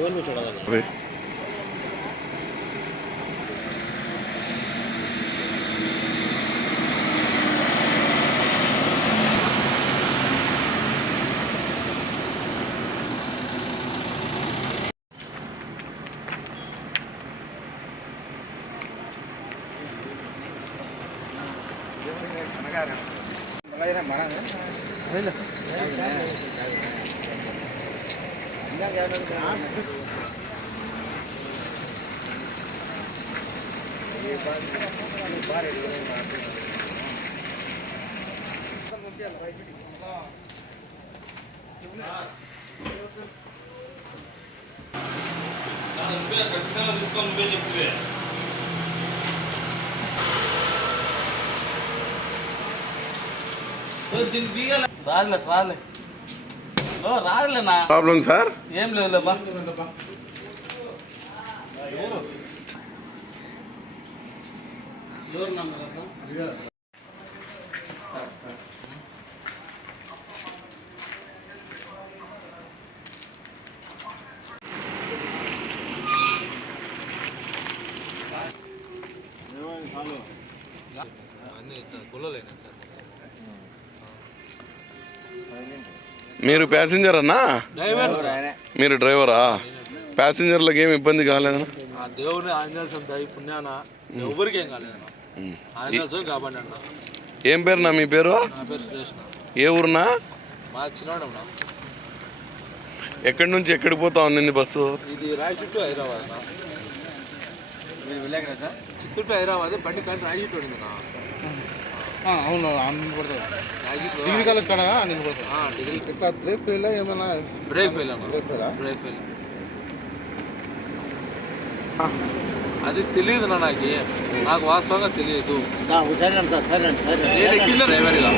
केवल में छोड़ा था अरे రాదులే రాదులే ఓ రాదులేనా ప్రాబ్లం సార్ ఏం లేదులే బా ఎవరు నంబర్ మీరు ప్యాసింజర్ అన్నా? మీరు డ్రైవరా? ప్యాసింజర్లకు ఏమి ఇబ్బంది కాలేదన్నా? ఆ దేవుని ఆంజనేయ స్వామి దయ పుణ్యాన ఎవరికి ఏం కాలేదన్న. ఉమ్. ఆంజనేయ స్వామి కాబట్టి అన్న ఏం పేరునా మీ పేరు? నా పేరు సురేష్ ఏ ఊరునా? మా ఎక్కడి నుంచి ఎక్కడికి పోతా ఉంది బస్సు? ఇది రాయి చుట్టూ హైదరాబాద్ అన్న. చిత్తూరు హైదరాబాద్ బండి కానీ రాయి చుట్టూ ఉంది అన్న అవును అన్ని పడుతుంది రాయి చుట్టూ డిగ్రీ కాలేజ్ కాడ? నేను డిగ్రీ ఇట్లా బ్రేక్ ఫెయిల్ ఏమైనా? బ్రేక్ ఫెయిల్ అన్న బ్రేక్ ఫెయిల్? Brake fail. అది తెలియదు నా నాకు. నాకు వాస్తవంగా తెలియదు. నేను ఎక్కింది డ్రైవర్గా.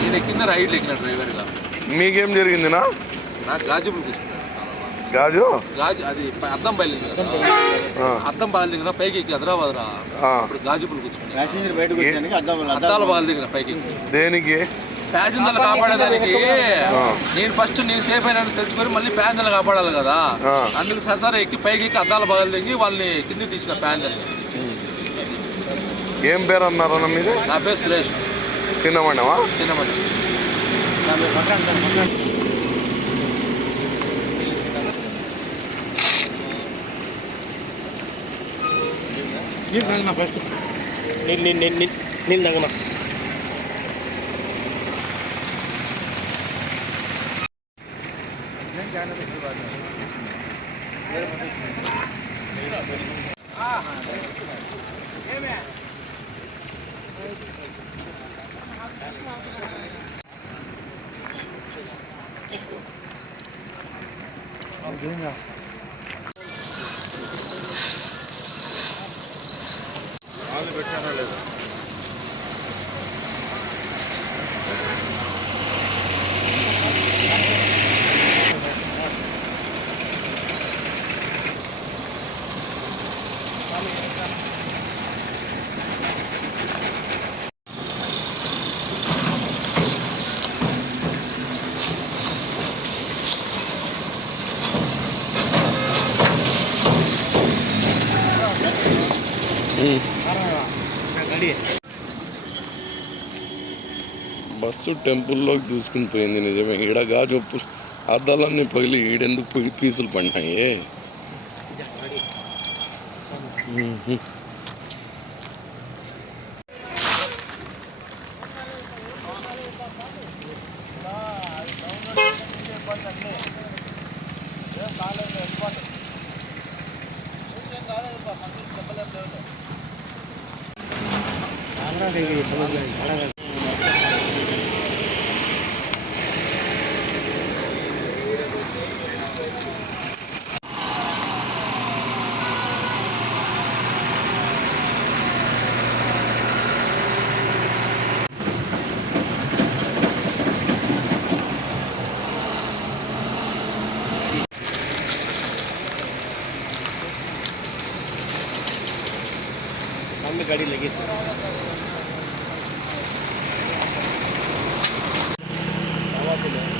నేను ఎక్కింది రైడ్ ఎక్కిన డ్రైవర్గా. మీకేం జరిగిందినా? నాకు గాజుపులు తీసుకున్నాను గాజు? గాజు అది అద్దం బయలుదేరింది అద్దం బయలుదేరిన పైకి ఎక్కి హైదరాబాద్ రా. ఇప్పుడు గాజుపులు ప్యాసింజర్ అర్థం అద్దాల బయలుదేరిన పైకి ఎక్కి. దేనికి? ప్యాసింజర్లు కాపాడేదానికి. నేను ఫస్ట్ నేను సేఫ్ అయినా తెలుసుకొని మళ్ళీ ప్యాసింజర్లు కాపాడాలి కదా. అందుకు సరసర ఎక్కి పైకి ఎక్కి అద్దాల బయలుదేరి వాళ్ళని కిందికి తీసిన ప్యాసింజర్ని. ఏం పేరు అన్నారన్న మీది? నా పేరు సురేష్. చిన్నమండమా చిన్నమంది నీళ్ళు తాగినా ఫస్ట్ నీళ్ళు నీళ్ళు నీళ్ళు నీళ్ళు తాగనా బస్సు టెంపుల్లోకి దూసుకుని పోయింది నిజమే. ఈడ గాజు అద్దాలన్నీ పగిలి ఈడెందుకు పీసులు పడినాయి? ఉహు. सामने गाड़ी लगी Obrigado.